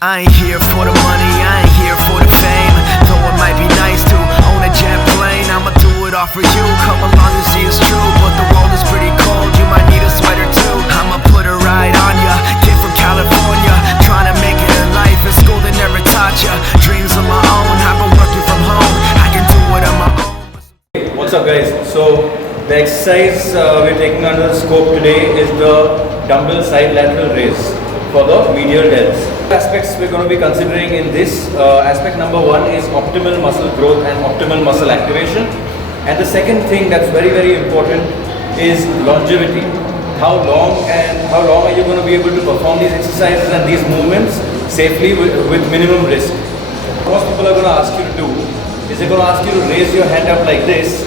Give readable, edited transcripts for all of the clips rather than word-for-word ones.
I ain't here for the money, I ain't here for the fame. Though it might be nice to own a jet plane, I'ma do it all for you. Come along and see it's true, but the world is pretty cold, you might need a sweater too. I'ma put a ride on ya, kid from California, trying to make it in life. In school they never taught ya, dreams of my own. I've been working from home, I can do it on my own. What's up guys? So the exercise we're taking under the scope today is the dumbbell side lateral raise for the medial delts. Aspects we're going to be considering in this, aspect number one is optimal muscle growth and optimal muscle activation, and the second thing that's very important is longevity. How long are you going to be able to perform these exercises and these movements safely with minimum risk? Most people are going to ask you to do is they're going to ask you to raise your hand up like this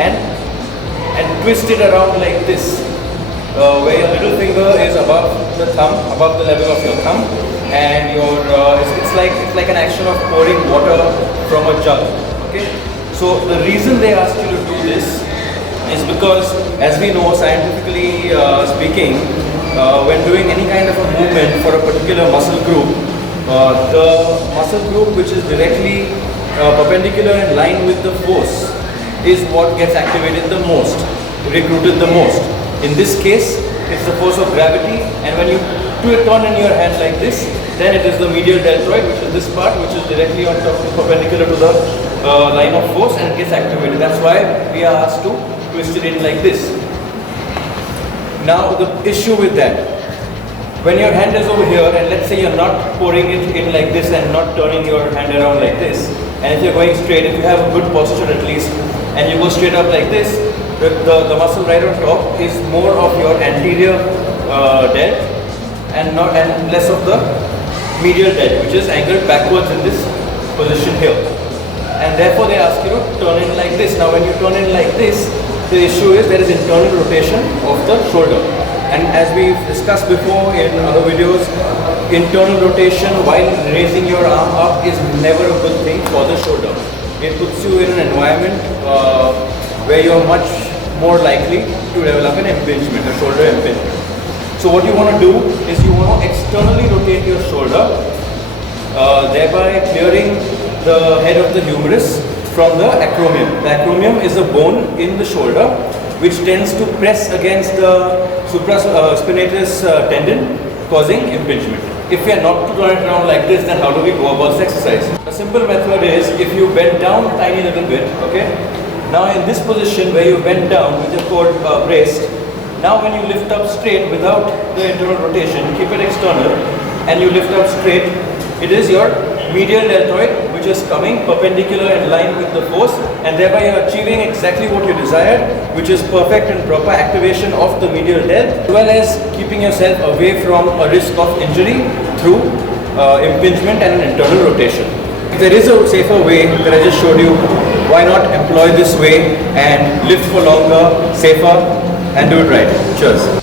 and twist it around like this, where your little finger is above the thumb, above the level of your thumb, and your it's like an action of pouring water from a jug. Okay, so the reason they ask you to do this is because, as we know, scientifically speaking, when doing any kind of a movement for a particular muscle group, the muscle group which is directly perpendicular in line with the force is what gets activated the most, recruited the most. In this case, it's the force of gravity, and when you turn in your hand like this, then it is the medial deltoid, which is this part, which is directly on top, perpendicular to the line of force, and it gets activated. That's why we are asked to twist it in like this. Now the issue with that, when your hand is over here, and let's say you're not pouring it in like this and not turning your hand around like this, and if you're going straight, if you have a good posture at least, and you go straight up like this, the muscle right on top is more of your anterior delt and less of the medial delt, which is angled backwards in this position here. And therefore they ask you to turn in like this. Now when you turn in like this, the issue is there is internal rotation of the shoulder. And as we've discussed before in other videos, internal rotation while raising your arm up is never a good thing for the shoulder. It puts you in an environment where you're much more likely to develop an impingement, a shoulder impingement. So what you want to do is you want to externally rotate your shoulder, thereby clearing the head of the humerus from the acromion. The acromion is a bone in the shoulder which tends to press against the supraspinatus tendon, causing impingement. If we are not to turn it around like this, then how do we go about this exercise? A simple method is if you bend down a tiny little bit, okay? Now in this position where you bend down with your core braced, now when you lift up straight without the internal rotation, keep it external, and you lift up straight, it is your medial deltoid which is coming perpendicular in line with the force, and thereby you are achieving exactly what you desired, which is perfect and proper activation of the medial delt, as well as keeping yourself away from a risk of injury through impingement and an internal rotation. If there is a safer way that I just showed you, why not employ this way and lift for longer, safer, and do it right. Cheers.